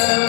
Oh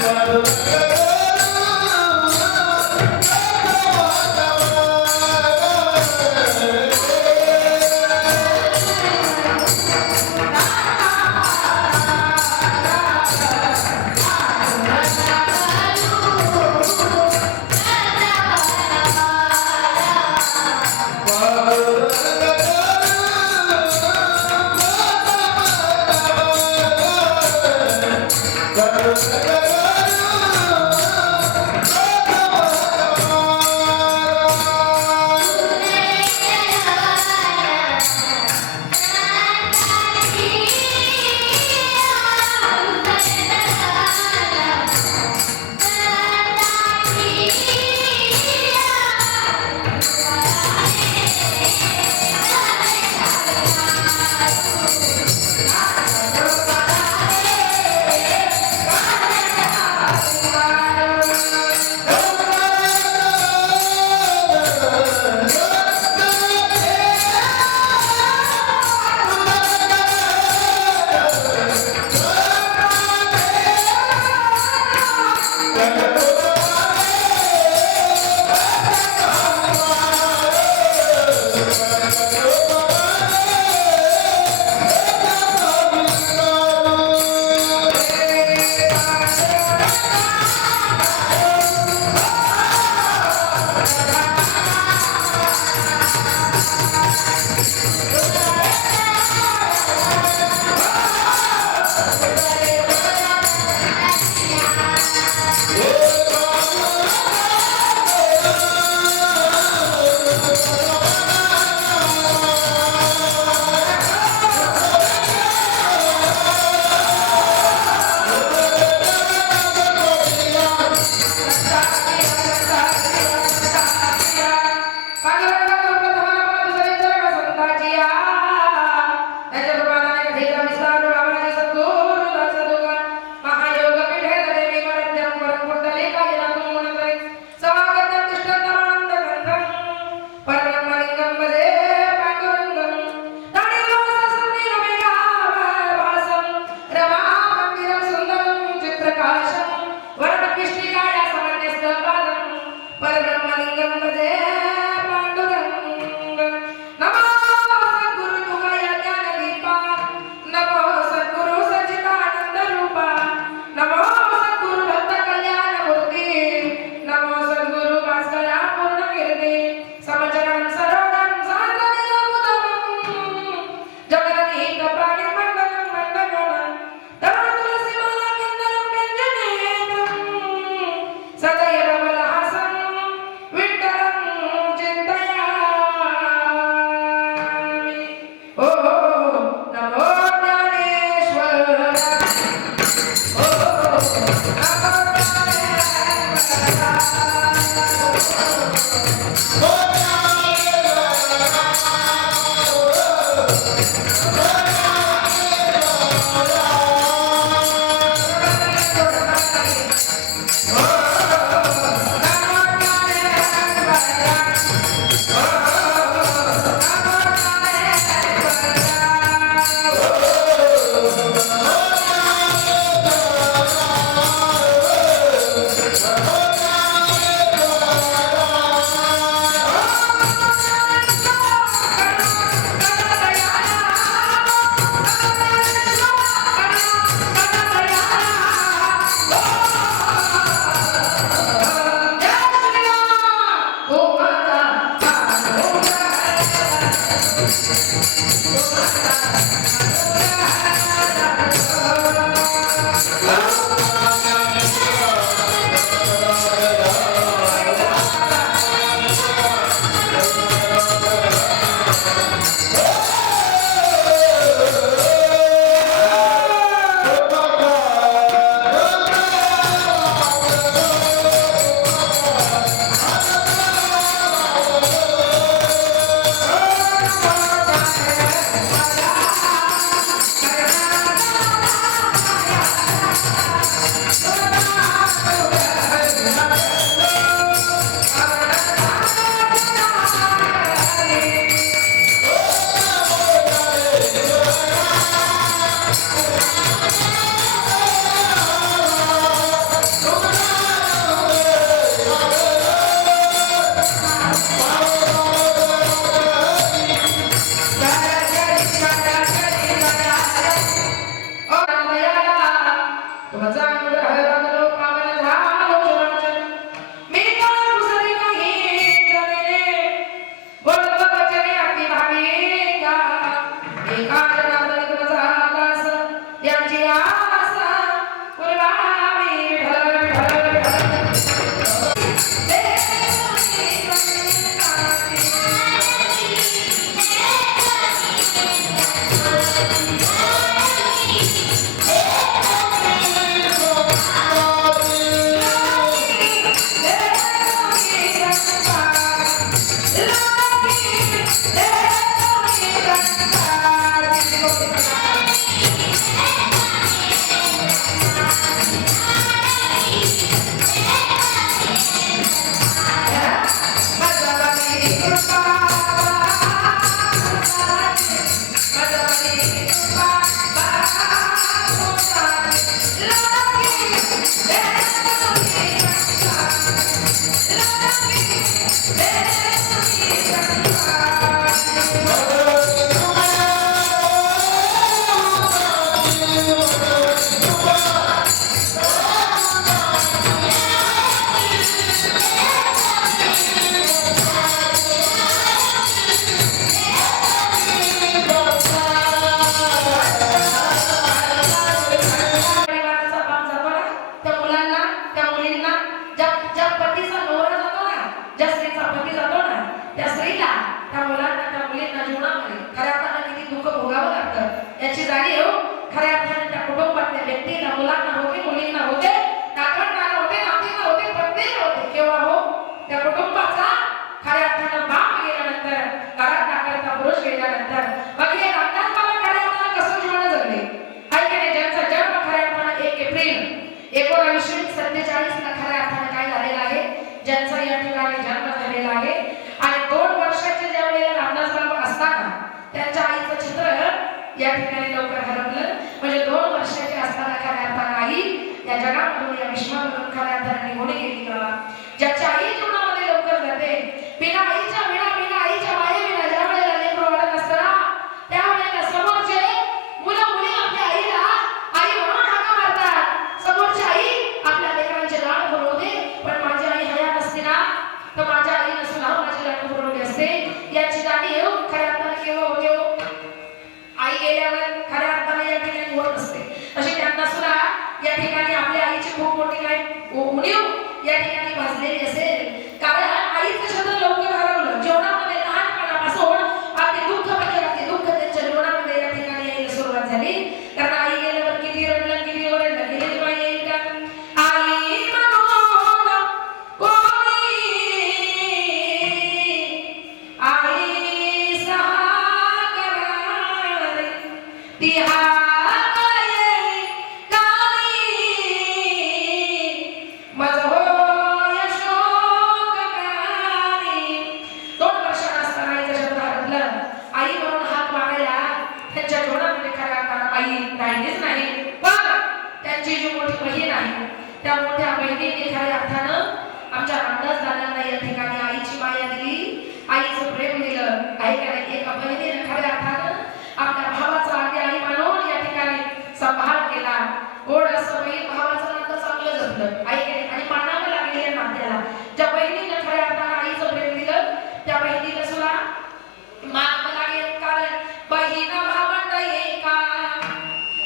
मुलींना ज्या पतीचा नवरा जातो ना, ज्या स्त्रीचा पती जातो ना, त्या स्त्रीला, त्या मुलांना, त्या मुलींना जीवनामध्ये खऱ्या अर्थाने किती दुःख भोगावं लागतं याची जाणीव खऱ्या अर्थाने त्या कुटुंबातल्या व्यक्तीला, मुलांना होते, मुलींना होते, नातवंडांना होते, नातींना होते, पत्नीला होते. केव्हा हो? त्या कुटुंबाचा खऱ्या अर्थानं बाप गेल्यानंतर, घरात करता पुरुष गेल्यानंतर. मग हे रामदास बाबा खऱ्या अर्थानं कसं जीवन जगले? ऐकणे ज्यांचा जन्म खऱ्या अर्थानं 1 एप्रिल 1947 ला खऱ्या अर्थानं काय झालेला आहे, ज्यांचा या ठिकाणी जन्म झालेला आहे आणि 2 वर्षाचे ज्यावेळेला रामदास बाबा असताना त्यांच्या आईचं चित्र या ठिकाणी लवकर हरवलं. म्हणजे 2 वर्षाचे असताना खऱ्या अर्थानं आई या जगामधून, या विश्वामधून खऱ्या अर्थानं निघून गेली. ज्याची आई जीवनामध्ये लवकर जाते, बिना आईच्या माये विना ज्या वेळेला लेकरू वाढत असताना त्यावेळेला समोरचे मुलं मुली आपल्या आईला आई म्हणून हाका मारतात. समोरची आई आपल्या लेकरांचे लाड पुरवते, पण माझी आई हयात असते ना, तर माझ्या आईने सुद्धा माझे लाड पुरवले असते. याची जाणीव खऱ्या अर्थाने केव्हा होते हो? आई गेल्यावर खऱ्या अर्थाने या ठिकाणी होत असते. अशी त्यांना सुद्धा या ठिकाणी आपल्या आईची खूप मोठी काय उणीव या ठिकाणी भासलेली असेल. कारण आईचं शब्द लवकर हरवलं. जीवनामध्ये लहानपणापासून अगदी दुःख म्हणजे अगदी दुःख त्यांच्या जीवनामध्ये या ठिकाणी यायला सुरुवात झाली. कारण आई गेल्यावर किती रडलं, किती ओरडलं, किती तेव्हा येईल का? आई म्हणून कोणी, आई सहाकार ती त्या मोठ्या बहिणीने खऱ्या अर्थानं आमच्या रामदास दादांना या ठिकाणी आईची माया दिली, आईचं प्रेम दिलं. आहे का नाही? एका बहिणीने खऱ्या अर्थानं आपल्या भावाचा आधी आई म्हणून या ठिकाणी सांभाळ केला. गोड असं बहीण भावाचं नातं चांगलं जपलं. आहे का नाही? आणि मानावं लागेल या नात्याला. ज्या बहिणीने खऱ्या अर्थानं आईचं प्रेम दिलं त्या बहिणीला सुद्धा मानावं लागेल. कारण बहीण भावंड एका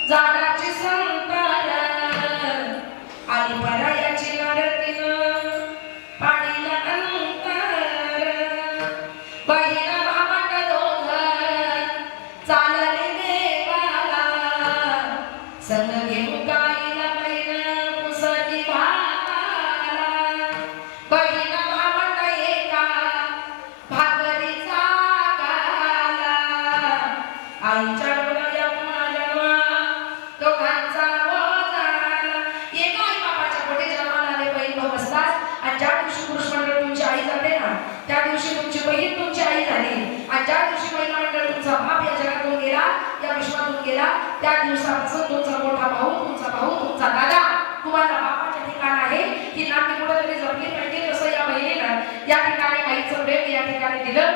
जाण्याची संतान आली परायाची नरतीन पाणीला अंतर. बहीण भावंड दोघं चालले देवाला, संग घेऊन गाईला बहीण पुसली भाताला. बहीण भावंड एका भाकरीचा गाला, आईच्या त्या दिवशी तुमची बहीण तुमची आई झाली. आणि ज्या दिवशी महिला मंडळ तुमचा बाप या जगातून गेला, या विश्वातून गेला, त्या दिवसापासून तुमचा मोठा भाऊ, तुमचा दादा तुम्हाला बापाच्या ठिकाण आहे. ही नाती कुठेतरी जपली पाहिजे. तसं या बहिणीनं या ठिकाणी आईचं प्रेम या ठिकाणी दिलं.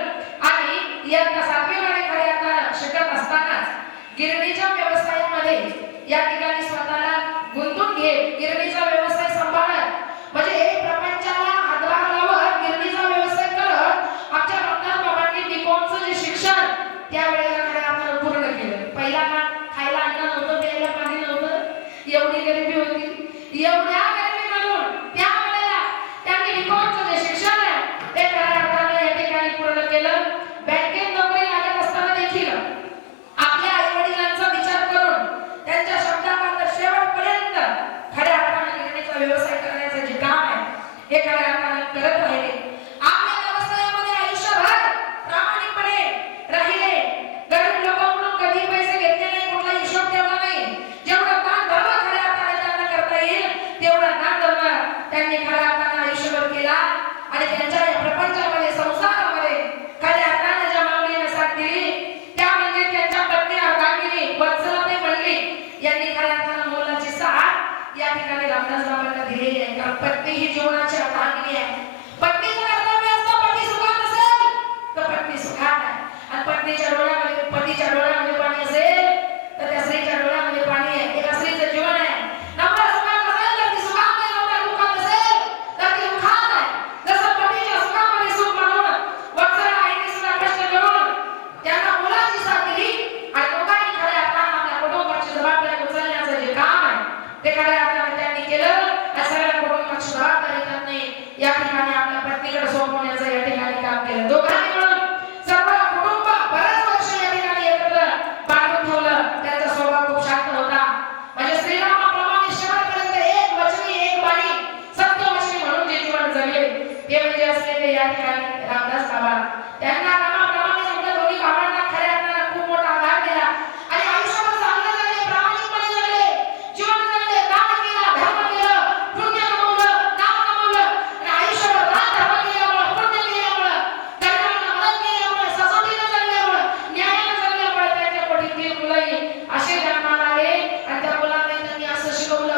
आणि इयत्ता 7वी मध्ये खऱ्या अर्थानं शिकत असतानाच गिरणीच्या व्यवसायामध्ये या ठिकाणी स्वतःला गुंतून घेत गिरणीचा व्यवसाय सांभाळत, म्हणजे प्रपंचाला हातभार लावत गिरणीचा व्यवसाय करत आमच्या रामदास बाबांनी B.Com जे शिक्षण त्यावेळेला खऱ्या अर्थानं पूर्ण केलं. पहिला खायला अन्न नव्हतं, प्यायला पाणी नव्हतं, एवढी गरिबी होती. एवढ्या गरिबीमधून त्यावेळेला त्यांनी B.Com जे शिक्षण आहे ते खऱ्या अर्थानं या ठिकाणी पूर्ण केलं. बँकेत नोकरी लागत असताना देखील आपल्या आई वडिलांचा विचार करून त्यांच्या शब्दांवर शेवटपर्यंत खऱ्या अर्थानं गिरणीचा व्यवसाय करण्याचं जे काम आहे हे खऱ्या अर्थानं करत राहिले. आपल्या व्यवसायामध्ये आयुष्यभर प्रामाणिकपणे राहिले. गरीब लोकांकडून कधी पैसे घेतले नाही, कुठला हिशोब ठेवला नाही. जेवढं दान धर्म खऱ्या अर्थाने त्यांना करता येईल तेवढं दान धर्म त्यांनी खऱ्या अर्थानं आयुष्यभर केला. आणि त्यांच्या या प्रपंचामध्ये, संसारामध्ये खऱ्या अर्थाने ज्या माऊलीने साथ दिली त्या म्हणजे त्यांच्या पत्नी अर्धांगिनी वत्सलाताई मंडली यांनी खऱ्या अर्थानं मोलाची साथ या ठिकाणी रामदास बाबांना दिलेली आहे. कारण पत्नी ही जीवनाची अर्धांगिनी आहे. पत्नीचं कर्तव्य असतं, पती सुखात असेल तर पत्नी सुखात आहे. आणि पत्नीच्या डोळ्यामध्ये, पतीच्या डोळ्यामध्ये पाणी असेल तर त्या स्त्रीच्या डोळ्यामध्ये पाणी आहे. एका स्त्रीचं जीवन आहे. नवरा सुखात असेल तर ती सुखात आहे, नवरा दुःखात असेल तर ती दुःखात आहे. जसं पतीच्या सुखामध्ये सुख मानून वत्सला आईने सुद्धा कष्ट करून त्यांना मुलाची साथ दिली आणि दोघांनी खऱ्या अर्थानं आपल्या कुटुंबाची जबाबदारी उचलण्याचं जे काम आहे ते खऱ्या अर्थानं त्यांनी केलं. आणि सगळ्या कुटुंबाची या ठिकाणी आपल्या पत्नीकडे सोपवण्याचं या ठिकाणी काम केलं. दोघांनी मिळून सर्व कुटुंब बरेच वर्ष या ठिकाणी एकत्र बांधून ठेवलं. त्यांचा स्वभाव खूप शांत होता. म्हणजे श्रीरामाप्रमाणे शेवटपर्यंत एक वचनी एक वाणी सत्यवचनी म्हणून जे जीवन जगले ते म्हणजे असलेले या ठिकाणी रामदास बाबा. त्यांना रामाप्रमाणे आपल्या दोन्ही भावांना खऱ्या अर्थाने खूप मोठा आधार दिला आणि आयुष्यात चांगले जगले, प्रामाणिकपणे जगले, जीवन जगले, दान केलं, धर्म केलं, पुण्य कमवलं, नाम कमवलं आणि आयुष्यभर दान धर्म केल्यामुळे, पुण्य केल्यामुळे, गरिबांना मदत केल्यामुळे, सचोटीने जगल्यामुळे, न्यायाने जगल्यामुळे त्यांच्या पोटी 3 मुलंही असे जन्माला आले आणि त्या मुलांना त्यांनी असं शिकवलं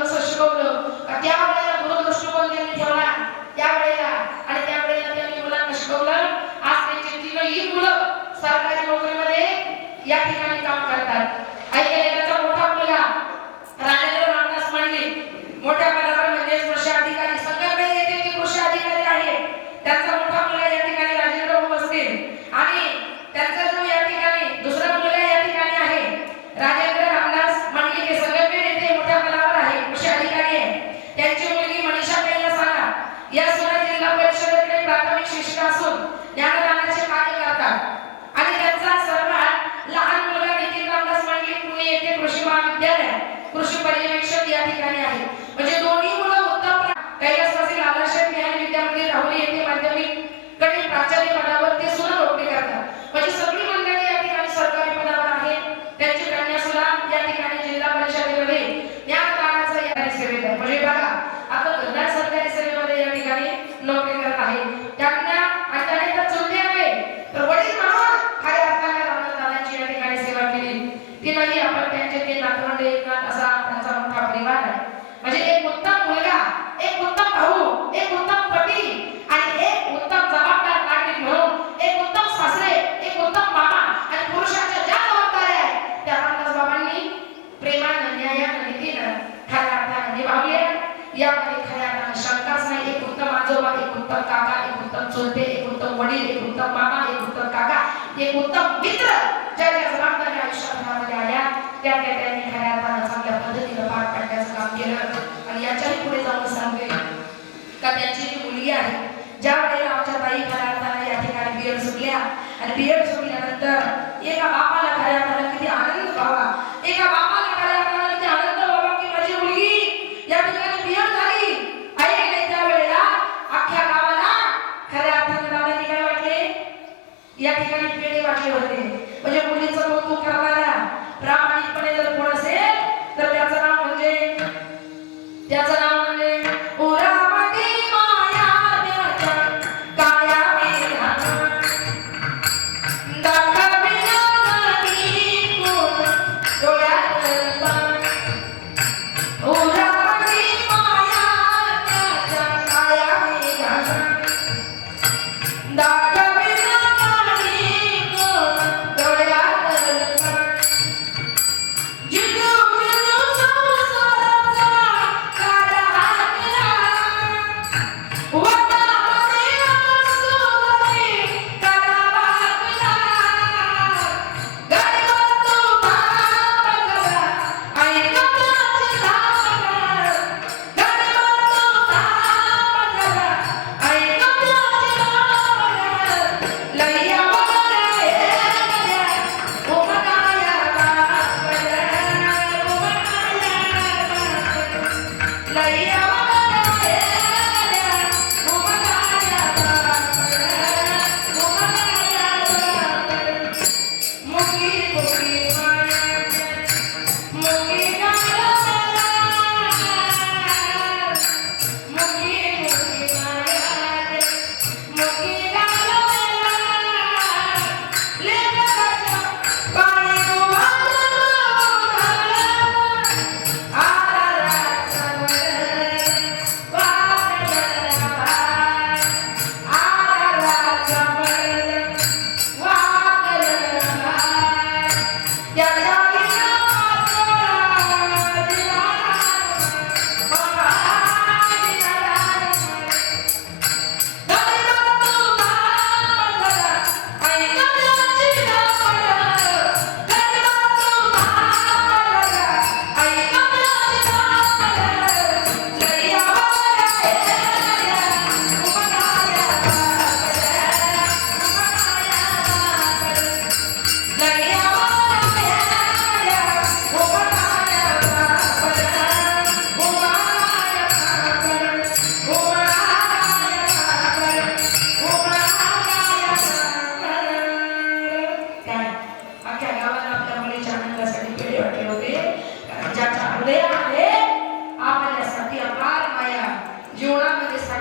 का त्यावेळेला दूरदृष्टिकोन त्यांनी ठेवला त्यावेळेला आणि त्यावेळेला त्यांनी मुलांना शिकवलं. आज त्यांची 3ही मुलं सरकारी नोकरीमध्ये या ठिकाणी काम करतात. ऐकलेला मोठा मुलगा राजेंद्र रामदास मांडले मोठ्या पदावर म्हणजे कृषी अधिकारी, सगळ्याकडे येथे ते कृषी अधिकारी आहे. त्यांचा मोठा मुलगा या ठिकाणी राजेंद्र बसतील आणि त्यांचा जो या ठिकाणी दुसरा मुलगा या ठिकाणी आहे राजेंद्र रामदास मांडले हे सगळ्याकडे येथे मोठ्या पदावर आहे, कृषी अधिकारी आहे. त्यांची मुलगी मनीषा पहिला सांगा या सुरत जिल्हा परिषदेकडे प्राथमिक शिक्षिका असून ज्ञानदानाचे कार्य करतात आणि त्यांचा सर्वात लहान मुलगा नितीन रामदास मांडले पुणे येथे कृषी महाविद्यालय कृषी पर्यवेक्षक या ठिकाणी आहे. म्हणजे दोन्ही मुलं उत्तम कैलासवासी लालाशेठ विहार विद्यामंदिर राहुरी येथे माध्यमिक कडे प्राचार्य पदावर ते सुद्धा नोकरी करतात. म्हणजे सगळी मंडळी या ठिकाणी सरकारी पदावर आहे. त्यांची कन्या सुद्धा या ठिकाणी जिल्हा परिषदेमध्ये ज्ञानदानाचा या सेवेत आहे. म्हणजे बघा आता घरदार सरकारी सेवेमध्ये या ठिकाणी नोकरी करत आहे. त्यांना आणि तर चुलते नव्हे तर वडील म्हणून खऱ्या अर्थाने रामदासांची या ठिकाणी सेवा केली. ती नाही आपण त्यांचे ते नातवंड एकनाथ असा त्यांचा मोठा परिवार आहे. म्हणजे एक उत्तम मुलगा, एक उत्तम भाऊ, एक उत्तम पती आणि एक उत्तम जबाबदार नागरिक म्हणून एक उत्तम सासरे, एक उत्तम मामा आणि पुरुषाच्या ज्या जबाबदाऱ्या आहेत त्या रामदास बाबांनी प्रेमानं, न्यायानं, नीतीनं खऱ्या अर्थाने निभावल्या. यामध्ये खऱ्या अर्थाने शंकाच नाही. एक उत्तम आजोबा, एक उत्तम काका, एक उत्तम चुलते, एक उत्तम वडील, एक उत्तम मामा, एक उत्तम काका, एक उत्तम मित्र ज्या ज्या जबाबदाऱ्या आयुष्यामध्ये आल्या त्या त्यांनी खऱ्या अर्थाने चांगल्या पद्धतीने पार पाडण्याचं काम केलं. आणि याच्याही पुढे जाऊन सांगते का त्यांची जी मुलगी आहे ज्या वेळेला आमच्या ताई खऱ्या अर्थाने या ठिकाणी बीएड सुटल्या आणि बीएड सुटल्यानंतर एका बापाला खऱ्या अर्थाने किती आनंद व्हावा, एका बापाला खऱ्या अर्थाने किती आनंद व्हावा की माझी मुलगी या ठिकाणी बीएड झाली. ऐकले त्यावेळेला अख्ख्या गावाला खऱ्या अर्थाने दादांनी काय वाटले या ठिकाणी पेढे वाटले होते. म्हणजे मुलीचं कौतुक करणारा प्रामाणिकपणे जर कोण असेल तर त्याचं नाव म्हणजे उरावती माया त्याच्या काया मेघाना दाखविला नदी कोण डोळ्यात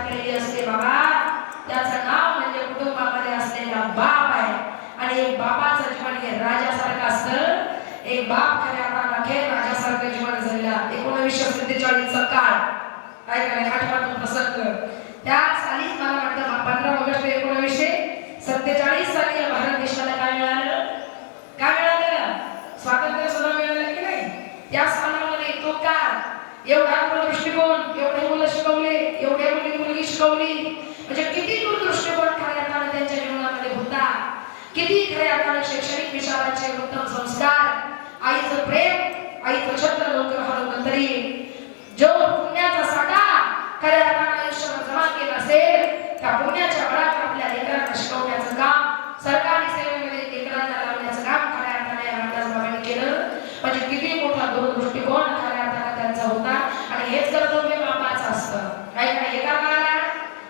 केलेली असते बाबा, त्याचं नाव म्हणजे कुटुंबामध्ये असलेला बाप आहे. आणि एक बापाचं जीवन हे राजासारखं असतं. एक बाप खऱ्या अर्थाने राजासारखं जीवन जगला. 1947 चा काळ काय काय आठवतो प्रसंग. त्या सालीच मला वाटतं 15 ऑगस्ट 1947 साली भारत देशाला काय मिळालं? काय मिळालं? स्वातंत्र्य सुद्धा मिळालं की नाही? त्या सालामध्ये तो काळ एवढा दूरदृष्टिकोन, एवढे मुलं शिकवले, एवढे मुलगी शिकवली, म्हणजे किती दूरदृष्टिकोन खऱ्या अर्थाने त्यांच्या जीवनामध्ये होता. किती खऱ्या अर्थाने शैक्षणिक विचाराचे उत्तम संस्कार, आईचं प्रेम, आईचं छत्र लवकर हरवलं तरी जो पुण्याचा साठा खऱ्या अर्थाने आयुष्यात जमा केला असेल, त्या पुण्याच्या बळावर आपल्या लेकरांना शिकवण्याचं काम, सरकारी सेवेमध्ये लेकरांना लावण्याचं काम खऱ्या अर्थाने रामदास बाबांनी केलं. म्हणजे किती मोठा दूरदृष्टिकोन खऱ्या अर्थाने त्यांचा होता. आणि हेच कर्तव्य बापाचं असतं. काय काय एका काळात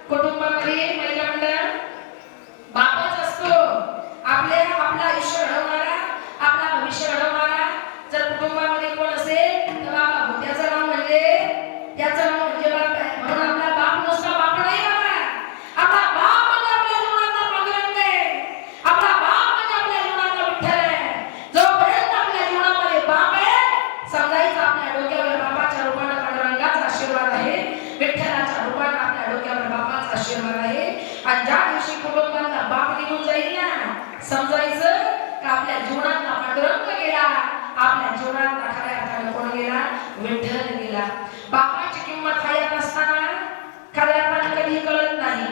कुटुंबामध्ये महिला मंडळ बापाच असतो. आपलं आयुष्य घडवणारा, आपला भविष्य घडवणारा जर कुटुंबामध्ये कोण असेल तर बाबा हो. त्याचं नाव म्हणजे बाप आहे. म्हणून आपला बाप नुसता बाप नाही बाबा. आपला बाप म्हणजे आपल्या जीवनातला पांडुरंग आहे. आपला बाप म्हणजे आपल्या जीवनातला विठ्ठल आहे. जोपर्यंत आपल्या जीवनामध्ये बाप आहे, समजायचं आपल्या डोक्यावर बापाच्या रूपाने पांडुरंगाचा आशीर्वाद आहे, विठ्ठलाच्या रूपाने आपल्या डोक्यावर बापाचा आशीर्वाद आहे. आणि ज्या दिवशी कुटुंबाला बाप निघून जाईल ना, समजायचं का आपल्या जीवनातला पांडुरंग गेला, आपल्या जीवनातला खऱ्या अर्थाने कोण गेला? विठ्ठल गेला. बापाची किंमत हयात असताना खऱ्या अर्थाने कधी कळत नाही.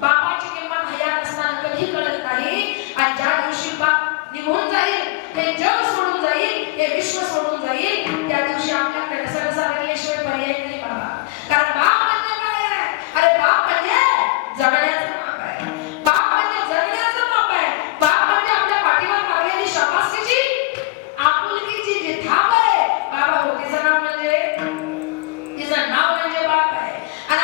बापाची किंमत हयात असताना कधी कळत नाही. आणि ज्या दिवशी बाप निघून जाईल, हे जग सोडून जाईल, हे विश्व सोडून जाईल, त्या दिवशी आपल्याकडे सर्वसाधारणेश्वर पर्याय नाही बाबा. कारण बाप म्हणजे काय आहे? अरे बाप म्हणजे जगण्याचं माप आहे. बाप म्हणजे जगण्याचं माप आहे. बाप म्हणजे आपल्या पाठीवर मारलेली शाबासकीची, आपुलकीची जी थाप आहे बाबा हो. तिचं नाव म्हणजे बाप आहे. आणि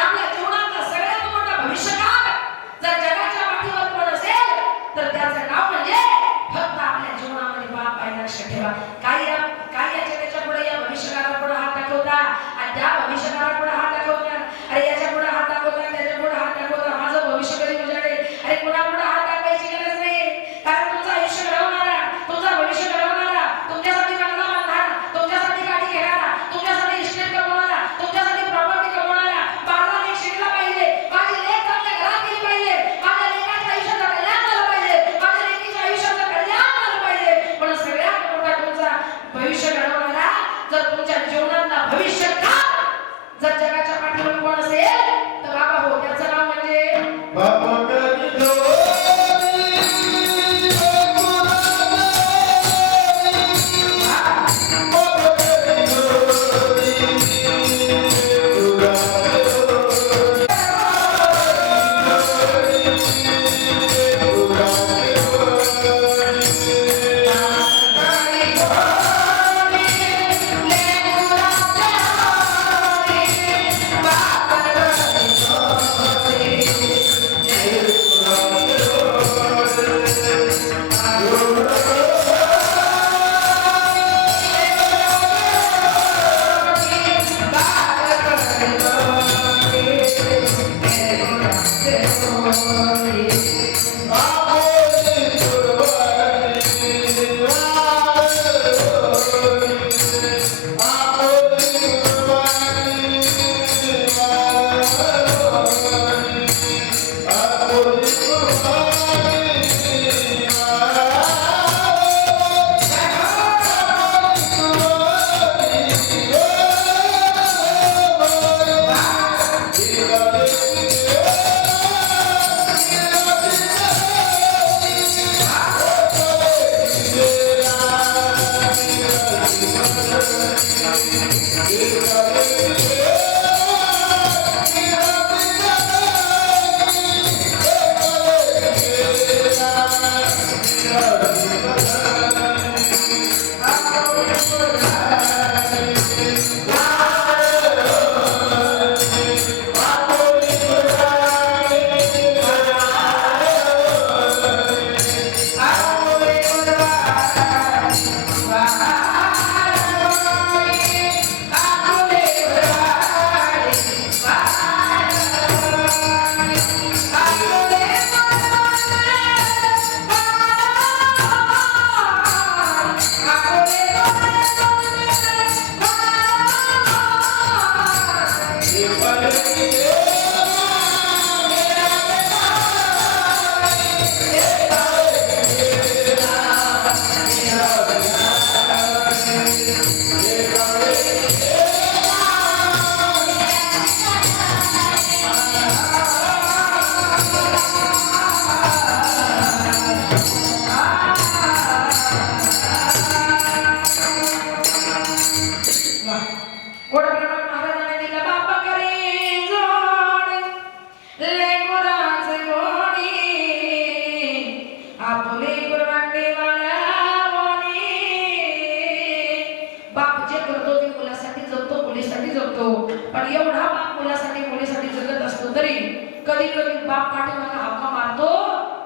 कधी कधी बाप पाठीमागे हाका मारतो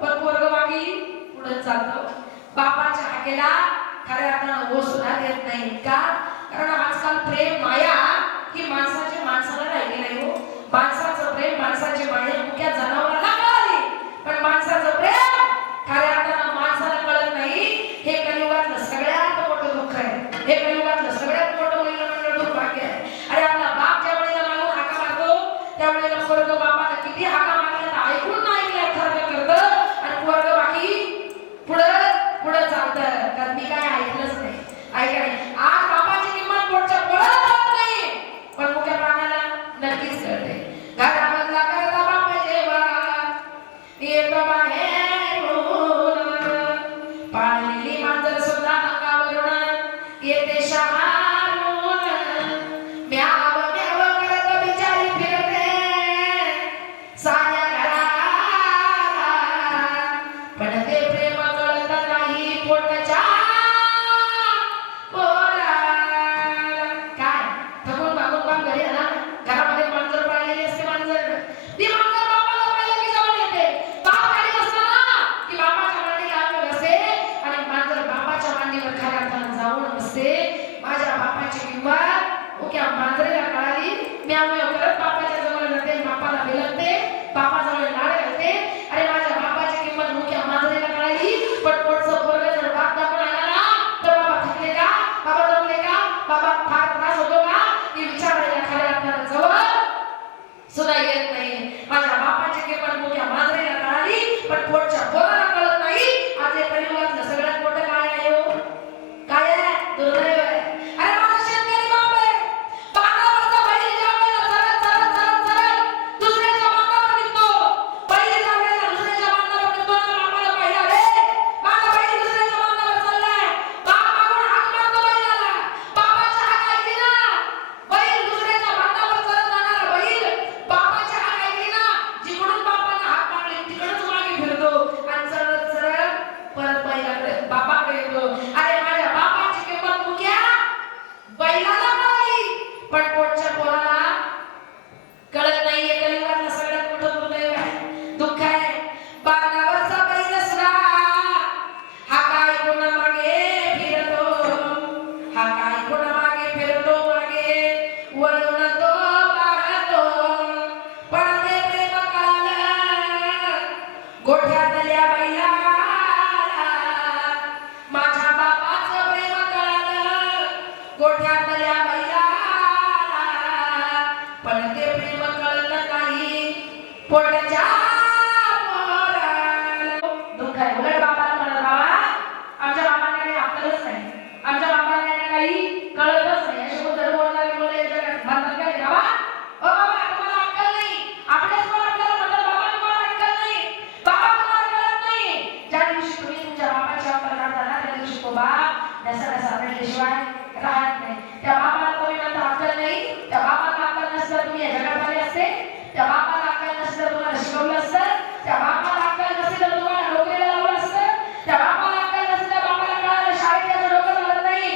पण पोरग बाकी पुढे चालतो. बापाच्या हाकेला खऱ्या अर्थानं हो सुद्धा देत नाही का? कारण आजकाल प्रेम माया ही माणसाला राहिली नाही हो. माणसाचं प्रेम माणसाची माया मुख्या जनावराला कळाली पण माणसाचं प्रेम खऱ्या अर्थानं माणसाला कळत नाही. हे कलियुगातलं सगळ्यात मोठं दुःख आहे. हे कलियुगातलं सगळ्यात मोठं महिला दुर्भाग्य आहे. अरे आपला बाप ज्या वेळेला मागून हाका मारतो त्यावेळेला पोरग बापाला किती हाका मारला ऐकून नाही ऐकल्यासारखं करतं आणि पोरग बाकी पुढं चालतं. कारण मी काय ऐकलंच नाही. ऐकाय आज बापाची किंमत पोटच्या पोळाला कळत नाही पण मुख्य प्राण्याला नक्कीच कळते. घरामधला करता बाप जेव्हा येतो बाहेर पाळलेली मांजर सुद्धा अंगावरून येते शहारून म्याव म्याव करत बिचारी फिरते साऱ्या घराला पण ते प्रेम कळत नाही पोटच्या पोराला. काय थकून भागून घरी आला घरामध्ये मांजर पाळलेली असते. मांजर ती मांजर बापाला पाहिलं की जवळ येते. बाप खाली बसला ना की बापाच्या मांडीला आम्ही बसते आणि मांजर बापाच्या मांडीवर खऱ्या अर्थानं जाऊन बसते. माझ्या बापाची किंमत ओक्या मांजरेला कळाली. म्याव म्याव करत बापाच्या जवळ जाते बापाला बिलगते बापाजवळ लाड घालते. अरे माझ्या बापाची किंमत मुख्या मांजरेला कळाली पण पोटचं पोरग जर बाप दाखवून आला ना तर बाबा थकले का बाबा दमले का बाबा फार त्रास होतो का हे विचारायला खऱ्या अर्थानं जवळ सुद्धा येत नाही. माझ्या बापाची किंमत मुख्या मांजरेला कळाली पण पोटच्या पोराला कळत नाही. आज हे कलियुगातलं सगळ्यात मोठं काय आहे हो? काय आहे? दुर्दैव आहे. अरे माझा शेतकरी बाप आहे. बांधावरचा बैल ज्या वेळेला चरत चरत चरत चरत दुसऱ्याच्या बांधावर निघतो. बैल ज्या वेळेला दुसऱ्याच्या बांधावर निघतो ना बापाला पाहिलं रे माझा बैल दुसऱ्याच्या बांधावर चाललाय. बाप मागून हाक मारतो बैलाला. बापाची हाक ऐकली ना बैल दुसऱ्याच्या बांधावर चरत जाणारा बैल बापाची हाक ऐकली ना जिकडून बापानं हाक मारली तिकडच मागे फिरतो आणि चरत चरत परत बैलाकडे बापाकडे येतो. अरे माझ्या बापाची किंमत मुख्या बैलाला कळली पण पोटच्या पोराला कळत नाहीये. कलियुगातलं सगळ्यात मोठं दुर्दैव आहे दुःख आहे. बांधावरचा बैल सुद्धा हा काय कोणा मागे फिरतो हा काय कोणा मागे फिरतो मागे वळून तो पाहतो पण ते प्रेम कळालं गोठ्यातल्या बैलाला. माझ्या बापाचं प्रेम कळालं गोठ्यातल्या बैलाला पण ते प्रेम कळलं नाही पोटच्या पोराला. दुःख आहे. उलट बापाला म्हणत बाबा आमच्या बापाला काही अक्कलच नाही. आमच्या बापाला काही कळतच नाही. असे उद्धट बोलणारे मुले जगात म्हणतात काय बाबा ओ बाबा तुम्हाला अक्कल नाही. आपल्याच पण आपल्याला म्हणतात बाबा तुम्हाला अक्कल नाही बाबा तुम्हाला कळत नाही. ज्या दिवशी तुम्ही तुमच्या बापाच्या अक्कल काढता ना त्या दिवशी तो बाप ढसा रडल्याशिवाय राहत नाही. त्या बापाला तुम्ही म्हणता अक्कल नाही. त्या बापाला अक्कल नसतं तुम्ही या जगात आले असते. त्या बापाला अक्कल नसतं तुम्हाला शिकवलं असतं. त्या बापाला अक्कल नसतं तर तुम्हाला नोकरीला लावलं असतं. त्या बापाला अक्कल नसतं त्या बापाला कळालं शाळेत याचं डोकं चालत नाही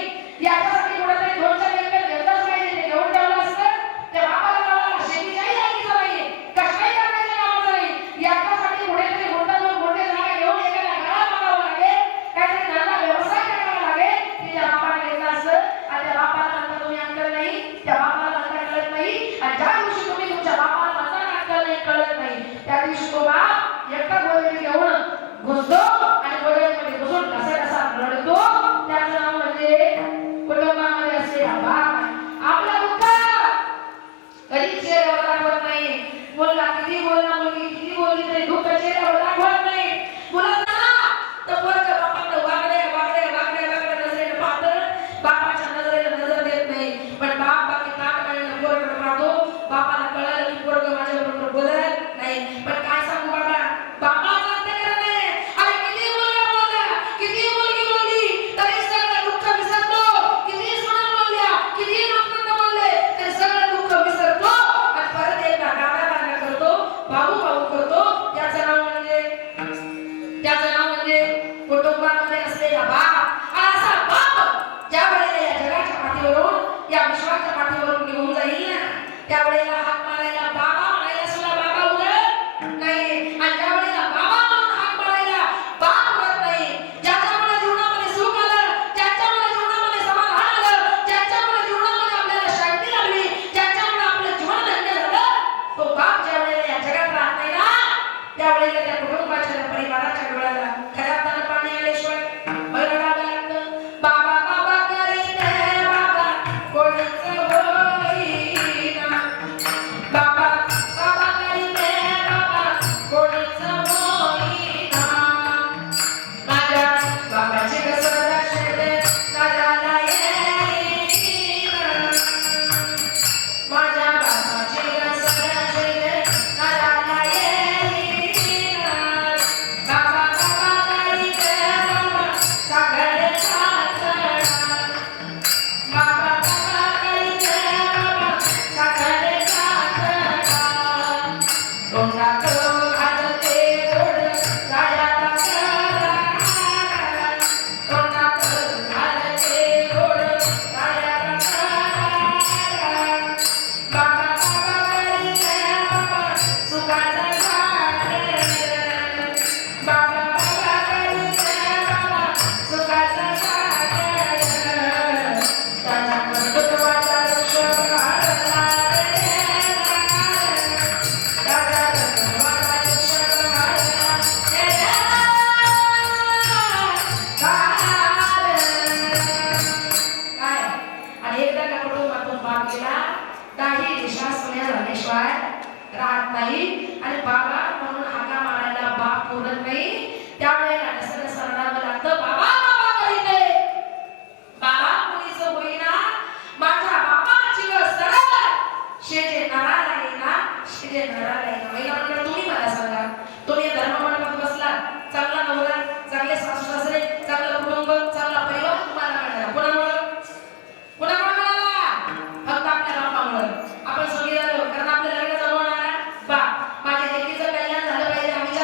याच्यासाठी कुठेतरी 2-4 एकर घेतलंच पाहिजे ते घेऊन ठेवलं असतं. त्या बापाला कळालं शेतीच्याही जागीचं नाही कशाही करण्याच्या कामाचं नाही याच्यासाठी कुठेतरी मोठे जागा घेऊन एखाद्या घरात बघावं लागेल काहीतरी धंदा व्यवसाय करावा लागेल की त्या बापाला घेतलं असतं. आणि त्या बापाला म्हणता तुम्ही अक्कल नाही त्या बापाला म्हणता कळत नाही. आणि ज्या दिवशी तुम्ही तुमच्या बापाला म्हणता अक्कल नाही कळत नाही त्या दिवशी तो बाप एकटा गोळी घेऊन घुसतो आणि गोळ्यामध्ये घुसून कसा रडतो. त्याचं नाव म्हणजे कुटुंबामध्ये असलेला बाप. आपला दुःख कधी चेहऱ्यावर दाखवत नाही. मुलगा किती बोलला मुलगी किती बोलली तरी दुःख चेहऱ्यावर दाखवत नाही. मुलांना तर पोरगं बापाकडे वाकड्या नजरेने पाहतं बापाच्या नजरेला नजर देत नाही पण बाप बाकी ताट काढून पोरगं पाहतो. बापाला कळालं की पोरगं माझ्याबरोबर बोलत नाही पण काय सांगू बाबा बापाचं अंतःकरण आहे. अरे किती मुलगा बोलला किती मुलगी बोलली तरी सगळं दुःख विसरतो. किती सुना बोलल्या किती नोकरं बोलले तरी सगळं दुःख विसरतो आणि परत एकदा गाणं करतो भाऊ करतो. त्याचं नाव म्हणजे कुटुंबामध्ये असलेला बाप. आणि असा बाप ज्या वेळेला या जगाच्या पाठीवरून या विश्वाच्या पाठीवरून निघून जाईल ना त्यावेळेला हाक मारायला बाबा म्हणायला सुद्धा बाबा उलट त्यावेळेला त्या कुटुंबाच्या परिवाराच्या डोळ्याला खऱ्या अर्थानं पाणी आल्याशिवाय रडावं लागतं. बाबा बाबा करीते बाबा कोणीच होईना. बाबा बाबा करीते बाबा कोणीच होईना. माझ्या बाबाची कसरत शेते नजराला येईना. माझ्या बाबाची कसरत शेते नजराला येईना. बाबा बाबा करीते बाबा साखर साखर. बाबा बाबा करीते बाबा साखर साखर. तोंडात घालते गोड लाडाचा करा. तोंडात घालते गोड लाडाचा करा. बाबा बाबा करीते बाबा सुखाचा सागर. बाबा बाबा करीते बाबा सुखाचा सागर. त्याच्या कर्तृत्वाचा लक्ष घालला रे. त्याच्या कर्तृत्वाचा लक्ष घालला रे. काय आणि एकदा का कुटुंबातून बाप गेला काही दिशा सोन्या झाल्याशिवाय राहत नाही. आणि बाबा म्हणून हाका मारायला बाप पुरत नाही. त्यावेळेला कसं सरणावं लागतं. बाबा बाबा करीते बाबा कोणीच होईना. माझ्या बाबाची सरळ शेजे नराला येईना. शेजे नराला येईना. महिला म्हणलं तुम्ही मला सांगा, तुम्ही धर्म मंडपात बसला, चांगला नवरा, चांगले सासू सासरे, चांगलं कुटुंब, चांगला परिवार तुम्हाला मिळाला. कोणामुळं कोणामुळं मिळाला? फक्त आपल्या बापामुळं. आपण सगळे झालो कारण आपल्या लग्न जमवणार बा माझ्या लेकीचं कल्याण झालं पाहिजे. आम्ही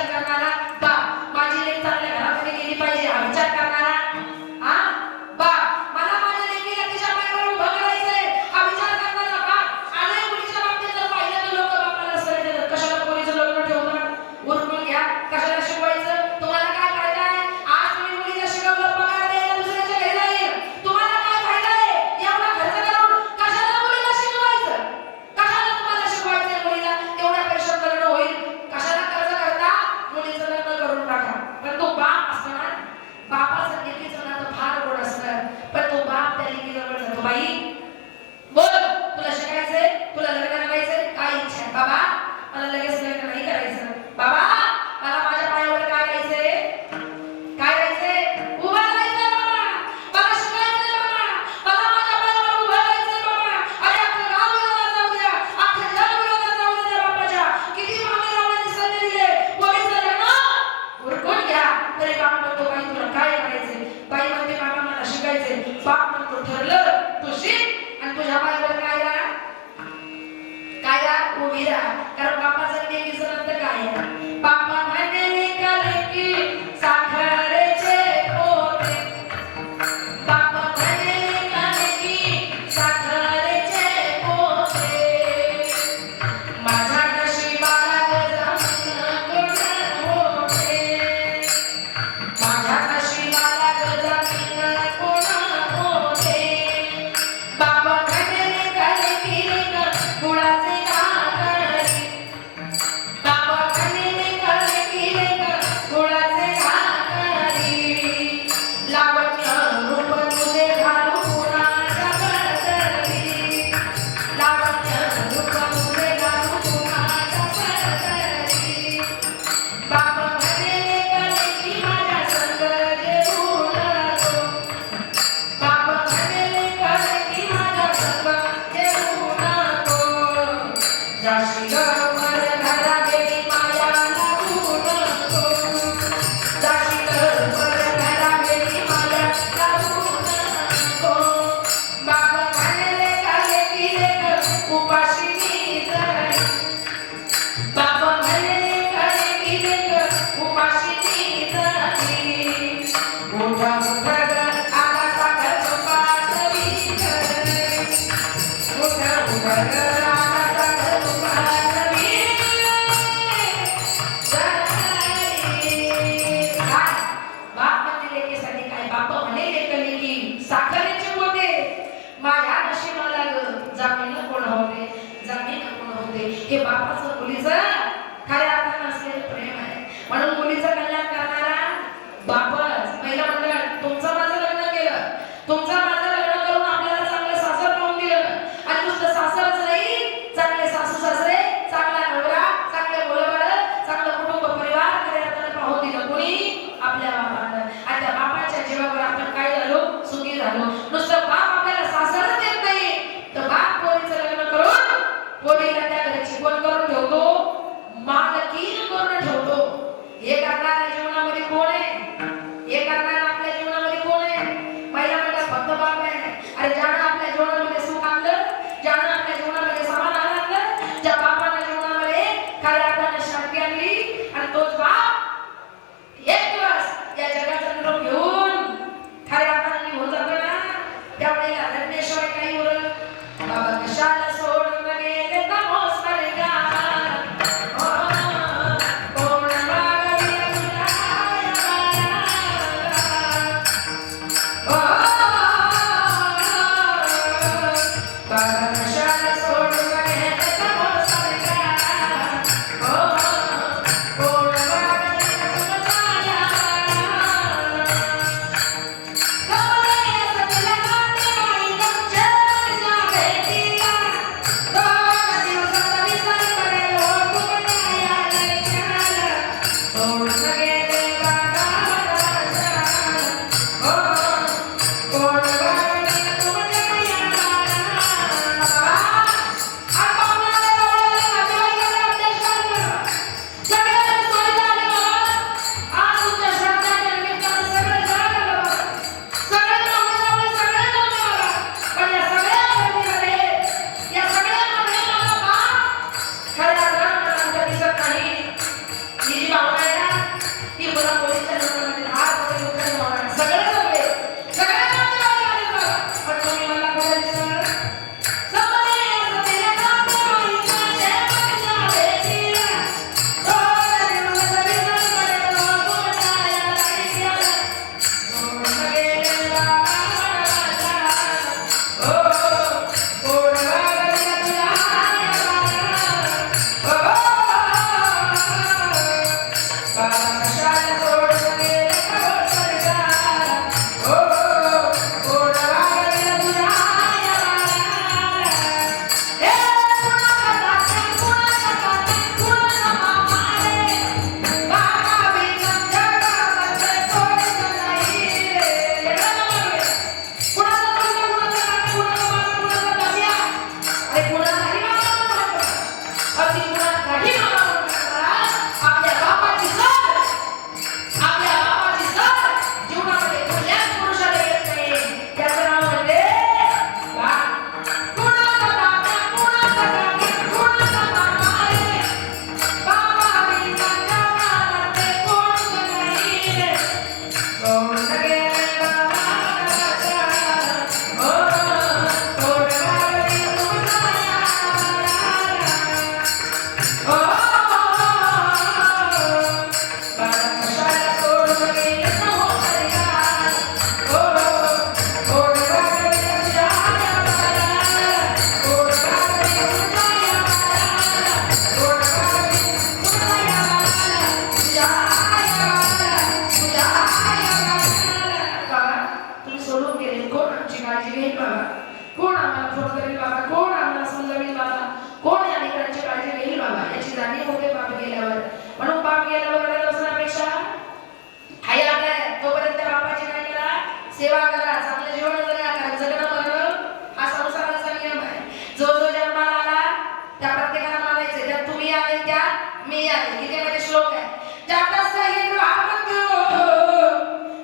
मी आले. गीतेमध्ये श्लोक आहे, जातस्य ध्रुवामृत्यू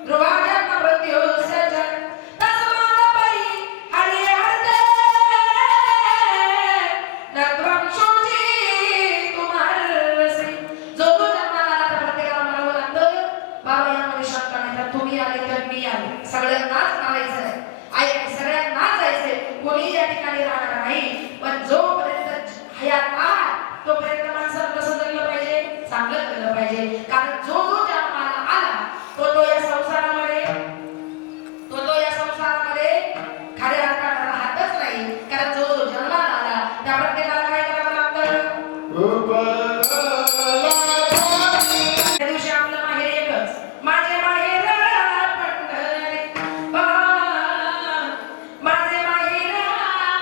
ध्रुवाजन्म मृत्यू सजन तस्मात् परि हरिहर्ते नत्वं शोचितुमर्हसि. जो जन्माला आला तर प्रत्येकाला म्हणावं लागतं, बाबा यामध्ये शंका नाही, तर तुम्ही आले तर मी आले. सगळ्यांनाच आलायचं आहे, आई सगळ्यांनाच जायचंय. कोणी या ठिकाणी राहणार नाही. पण जोपर्यंत हयात आहे तोपर्यंत माणसाला कसं जगलं पाहिजे? चांगलं जगलं पाहिजे. कारण जो जो जन्माला आला तो या संसारामध्ये खऱ्या अर्थाने राहतच नाही. कारण जो जो जन्माला आला त्या प्रत्येकाला काय करावं लागतं? त्या दिवशी आपलं माहेर एकच, माझे माहेर पंढरी, माझे माहेर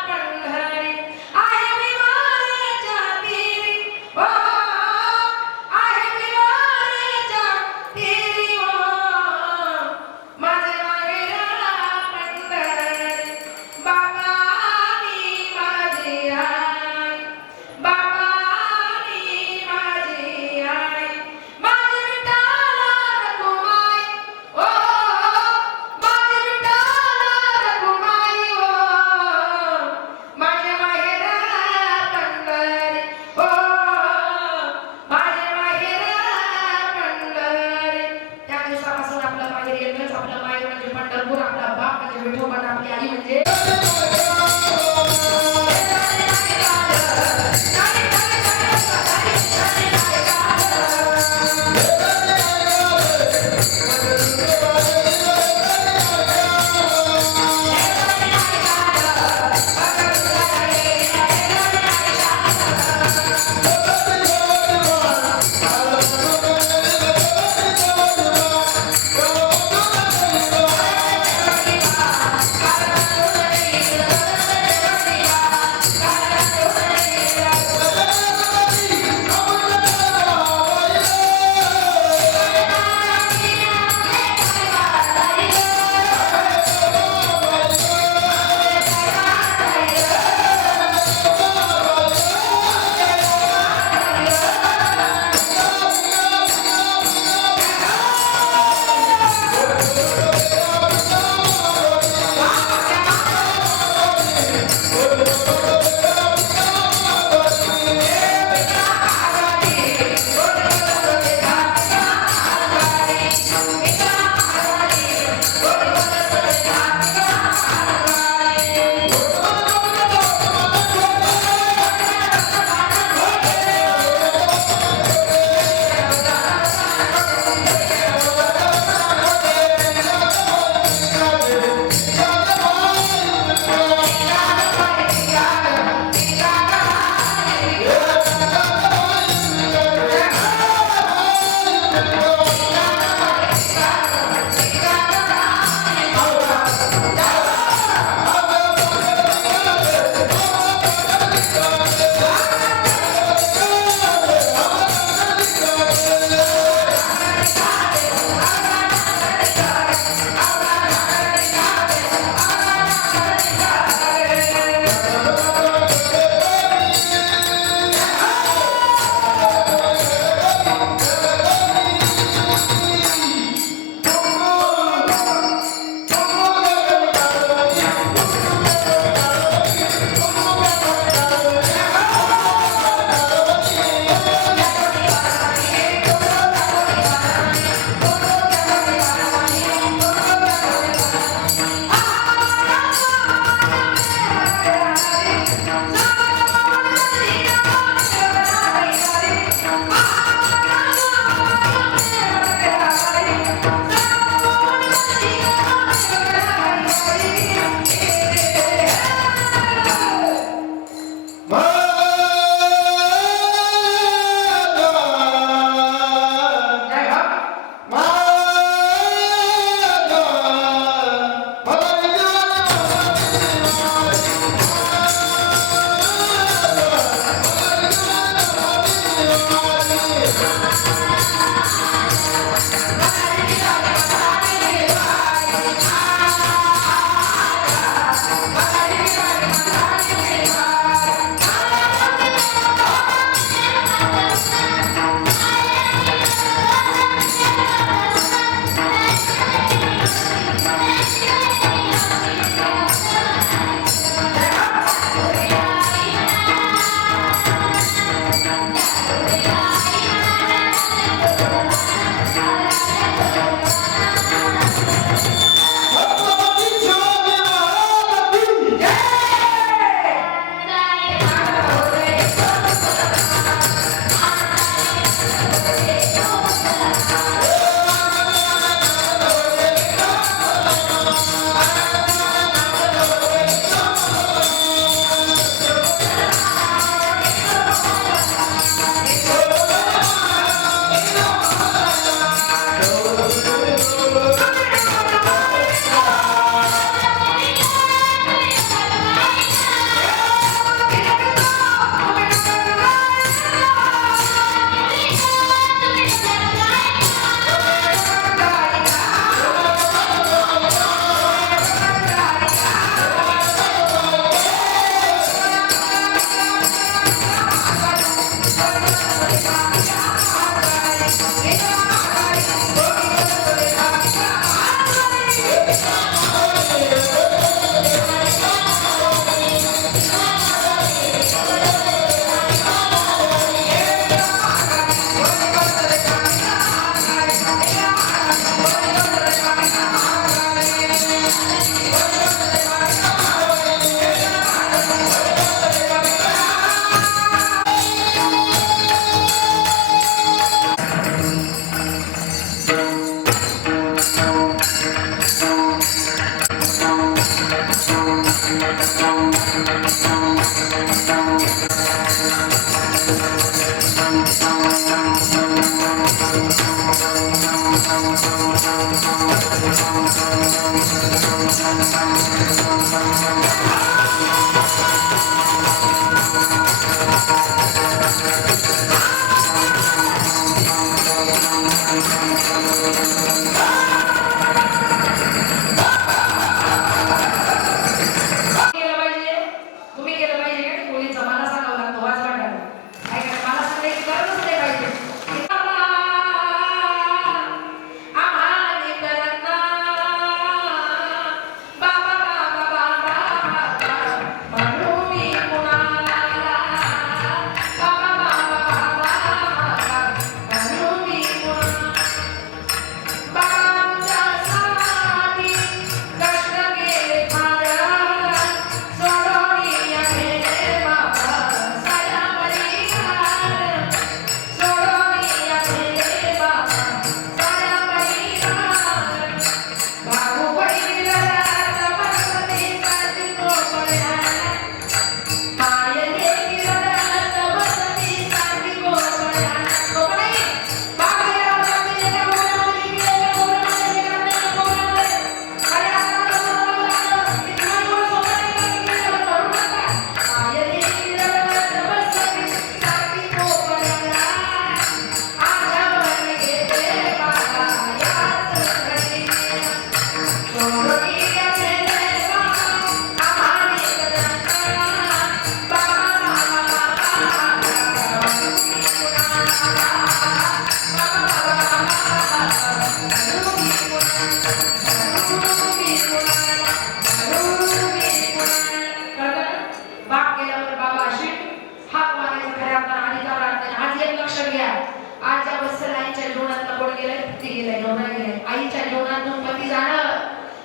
पंढरी, आहे विवाराच्या तीरी, आहे विवाराच्या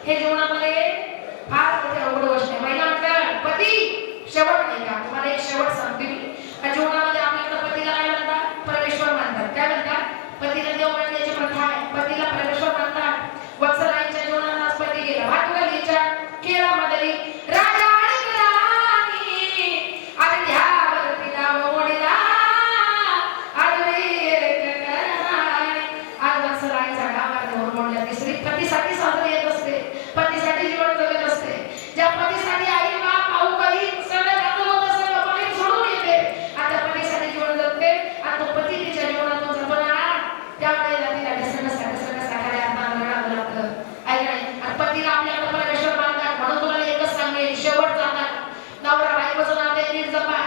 हे जीवनामध्ये फार मोठी अवघड गोष्ट आहे. महिला म्हणतात पती शेवट नाही का. तुम्हाला एक शेवट सांगते मी. या जीवनामध्ये आपल्याकडे पतीला काय म्हणतात? परमेश्वर मानतात. काय म्हणतात? पतीला देव मानण्याची प्रथा आहे. पतीला परमेश्वर मानतात. वत्सलाईच्या जीवनात आज पती गेला. भातुकलीच्या केला मदरी राजा आणि राणी अध्यावर पिता मोडीला आदरी आज वत्सलाईचा डावार देऊन मोडल्या. तिसरी पतीसाठी साजरी येत असते. पतीसाठी जीवन जगत असते. ज्या पतीसाठी आई बाप भाऊ बहीण सगळं घातलं होतं सगळं पती सोडून येते. आता पतीसाठी जीवन जगते आणि तो पती तिच्या जीवनातून जातो ना. त्यामुळे तिला ढसढसाकडे आता लढावं लागतं. आणि पतीला आपल्याकडे परमेश्वर मानतात. म्हणून तुम्हाला एकच सांगेल शेवट जातात नवरा बायकोचं नाते नीट जपा.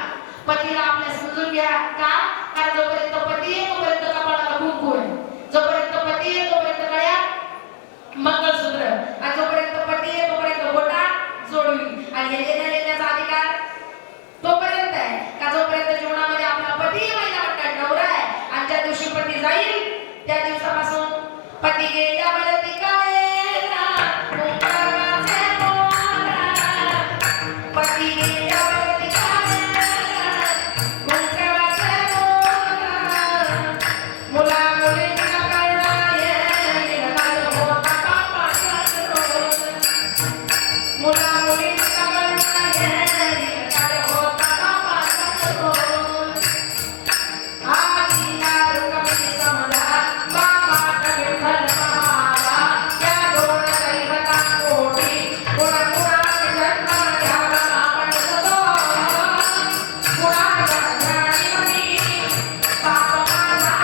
पतीला आपल्या समजून घ्या. का? कारण जोपर्यंत पती आहे तोपर्यंत कपाळाला कुंकू आहे. जोपर्यंत पती आहे तोपर्यंत गळ्यात मंगळसूत्र आणि जोपर्यंत पती आहे तोपर्यंत बोटात जोडवी. आणि हे देण्याचा अधिकार तोपर्यंत आहे का जोपर्यंत जीवनामध्ये आपला पती महिला म्हणतात नवरा आहे. आणि ज्या दिवशी पती जाईल त्या दिवसापासून पती गेल्या वरती कळेला कुंकवाचे मोरा. पती गेल्या वरती कळेला कुंकवाचे मोरा. मुला मुलींना कळणार येईल होता बापाचा रोज. मुला मुलींना कळणार येईल होता बापाचा रोज. आधी दारू कमी समजा बाबाचा विठ्ठल महाला. त्या दोन दैवतांपोटी कुणाकुणाने जन्म घ्यावा आपण सतो. कुणाच्या ध्यानीमनी पाप माझा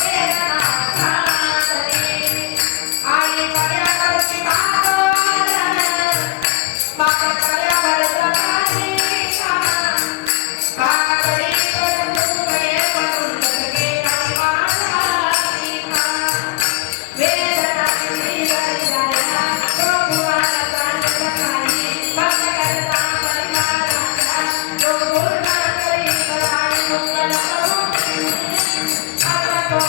वेदना झाली. आई सगळ्याकडची बागोल बाबा सगळ्यावर जगाली काकडी करून तुकडे पडून जगले नाही माझाली का. वेदना तुझी जरी झाल्या तो कुणाला सांगत नाही. भक्त करता परिवाराच्या तो पूर्ण करील आणि मंगल करून आता तो